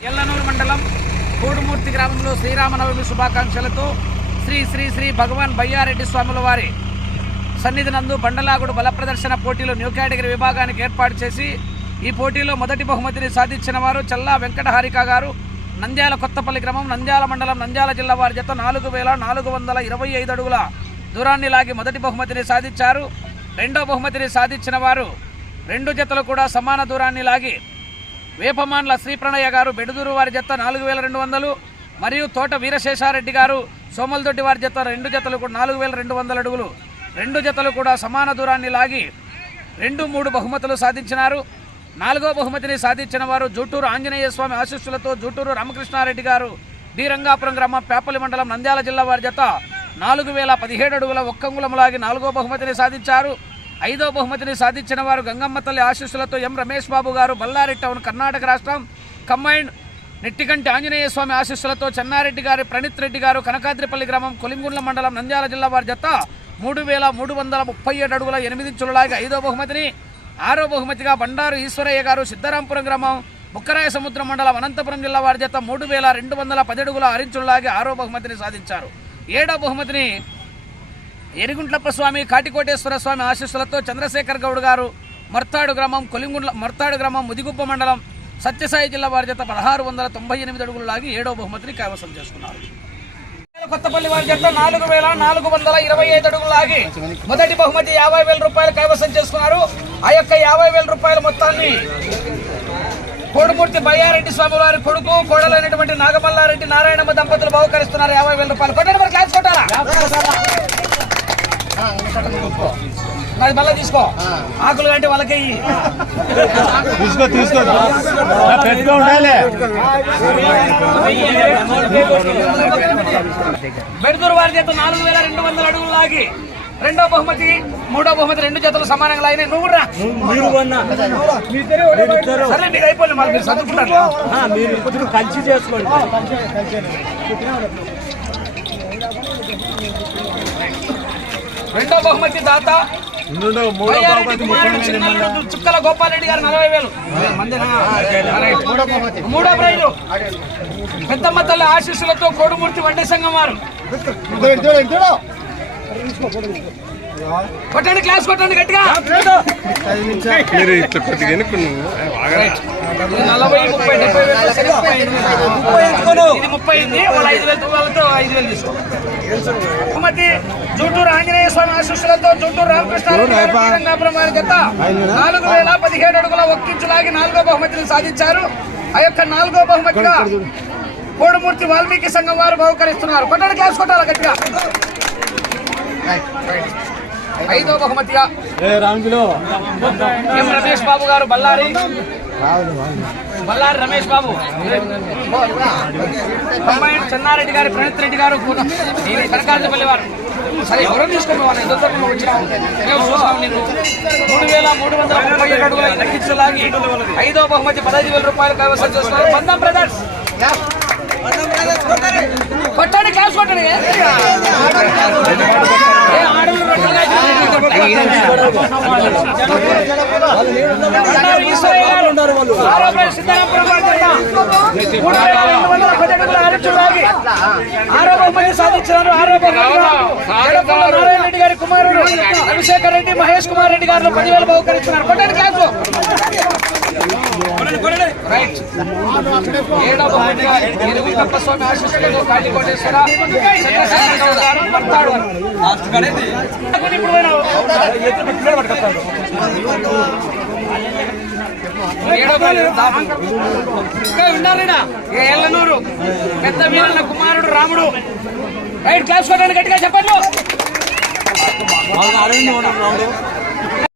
ఎల్లనూరు మండలం కోడుమూర్తి గ్రామంలో శ్రీరామనవమి శుభాకాంక్షలతో శ్రీ శ్రీ శ్రీ భగవాన్ బయ్యారెడ్డి స్వాముల వారి సన్నిధి నందు బండలాగుడు బల ప్రదర్శన పోటీలో న్యూ కేటగిరీ విభాగానికి ఏర్పాటు చేసి ఈ పోటీలో మొదటి బహుమతిని సాధించిన వారు చల్లా వెంకటహారిక గారు. నంద్యాల కొత్తపల్లి గ్రామం నంద్యాల మండలం నంద్యాల జిల్లా వారి జత నాలుగు వేల నాలుగు వందల ఇరవై ఐదు అడుగుల దూరాన్ని లాగి మొదటి బహుమతిని సాధించారు. రెండో బహుమతిని సాధించిన వారు రెండు జతలు కూడా సమాన దూరాన్ని లాగి వేపమాన్ల శ్రీప్రణయ్య గారు బెడుదూరు వారి జత నాలుగు వేల రెండు వందలు మరియు తోట వీరశేషారెడ్డి గారు సోమలదొడ్డి వారి జత రెండు జతలు కూడా నాలుగు వేల రెండు వందల అడుగులు. రెండు జతలు కూడా సమాన దూరాన్ని లాగి రెండు మూడు బహుమతులు సాధించినారు. నాలుగో బహుమతిని సాధించిన వారు జూటూరు ఆంజనేయ స్వామి ఆశీస్సులతో జూటూరు రామకృష్ణారెడ్డి గారు. డి రంగాపురం గ్రామం పేపల్లి మండలం నంద్యాల జిల్లా వారి జత నాలుగు వేల పదిహేడు అడుగుల ఒక్కంగుళము లాగి నాలుగో బహుమతిని సాధించారు. ఐదో బహుమతిని సాధించిన వారు గంగమ్మ తల్లి ఆశీస్సులతో ఎం రమేష్ బాబు గారు బల్లారి టౌన్ కర్ణాటక రాష్ట్రం. కంబైన్డ్ నెట్టికంటి ఆంజనేయ స్వామి ఆశీస్సులతో చెన్నారెడ్డి గారి ప్రణిత్ రెడ్డి గారు కనకాద్రిపల్లి గ్రామం కొలింగుండ్ల మండలం నంద్యాల జిల్లా వారి జత మూడు వేల మూడు వందల ముప్పై ఏడు అడుగుల ఎనిమిది ఇంచులలాగి ఐదో బహుమతిని ఆరో బహుమతిగా బండారు ఈశ్వరయ్య గారు సిద్ధరాంపురం గ్రామం బుక్కరాయ సముద్రం మండలం అనంతపురం జిల్లా వారి జత మూడు వేల రెండు వందల పది అడుగుల అరించులలాగి ఆరో బహుమతిని సాధించారు. ఏడో బహుమతిని ఎరుగుంట్లప్ప స్వామి కాటికోటేశ్వర స్వామి ఆశీస్సులతో చంద్రశేఖర్ గౌడ్ గారు మర్తాడు గ్రామం కొలింగుండ్ల మర్తాడు గ్రామం ముదిగుప్ప మండలం సత్యసాయి జిల్లా వారి జత పదహారు వందల తొంభై ఎనిమిది అడుగులు లాగి ఏడో బహుమతిని కైవసం చేసుకున్నారు. కొత్తపల్లి వారి జత నాలుగు వేల నాలుగు వందల ఇరవై ఐదు అడుగులు లాగి మొదటి బహుమతి యాభై వేల రూపాయలు కైవసం చేసుకున్నారు. ఆ యొక్క యాభై వేల రూపాయల మొత్తాన్ని కోడుమూర్తి బయ్యారెడ్డి స్వామి వారి కొడుకు కోడలైనటువంటి నాగమల్లారెడ్డి నారాయణమ్మ దంపతులు బహుకరిస్తున్నారు. యాభై వేల రూపాయలు కొట్టండి మరి క్లాస్ కొట్టారా నాది మళ్ళీ తీసుకో. ఆకులు అంటే వాళ్ళకి. తీసుకో తీసుకో. పెట్టుకో ఉండాలి. బెడుదూరు వారి చేత నాలుగు వేల రెండు వందల అడుగులు లాగి రెండో బహుమతి మూడో బహుమతి రెండు జతలు సమానంగా లాగినాయి నువ్వు రా. మీరు సరే మీకు అయిపోయింది. మళ్ళీ మీరు చదువుకుంటారు. మీరు కలిసి చేసుకోండి. రెండో బహుమతి దాత చుక్కల గోపాలరెడ్డి గారు నలభై వేలు. మూడో ప్రైజు పెద్దమ్మ తల్లి ఆశీస్సులతో కోడుమూర్తి వడ్డే సంఘం వారు కొట్టండి క్లాస్ కొట్టండి గట్టిగా. మీరు ఇట్లా కొద్దిగా. ఇది నలభై ముప్పై డెబ్బై ముప్పై. ఇది ముప్పై అయింది వాళ్ళ ఐదు వేలు వాళ్ళతో ఐదు వేలు తీసుకో బహుమతి జూటూరు ఆంజనేయ స్వామి ఆశీస్సులతో జూటూరు రామకృష్ణ రంగాపురం వారి జత నాలుగు వేల పదిహేడు అడుగుల ఒక్కించులాగి నాలుగో బహుమతిని సాధించారు. ఆ యొక్క నాలుగో బహుమతిగా కోడుమూర్తి వాల్మీకి సంఘం వారు బహుకరిస్తున్నారు. కొట్టండి క్లాస్ కొట్టాలి గట్టిగా. ఐదో బహుమతిగా ఎం రమేష్ బాబు గారు బళ్ళారి. బళ్ళారి రమేష్ బాబు. అమ్మాయి చెన్నారెడ్డి గారు ప్రణిత్ రెడ్డి గారు కనకాజపల్లి వారు. సరే ఎవరో తీసుకున్నాను నేను మూడు వేల మూడు వందల ముప్పై ఏడు అడుగుల తగ్గించలాగి ఐదో బహుమతి పదహైదు వేల రూపాయలు కైవసం చేస్తున్నారు. బంధం బ్రదర్స్. కొట్టండి క్లాస్ కొట్టండి ఏ ఆడవాళ్ళు రొట్టెలుగా అన్నారు ఈశ్వరయ్య గారు. ఆరో ప్రైజ్ సిద్ధారామపురం వారి జత. మూడు వేల రెండు వందల పది అడుగుల అరచు లాగి ఆరో బహుమతి సాధించినారు రెడ్డి గారి కుమారుడు అభిషేక్ రెడ్డి మహేష్ కుమార్ రెడ్డి గారు పదివేలు బహుకరిస్తున్నారు కొట్టండి ఎల్లనూరు? పెద్ద వీరుల కుమారుడు రాముడు. రైట్ క్లాస్ కొట్టండి గట్టిగా చెప్పండి.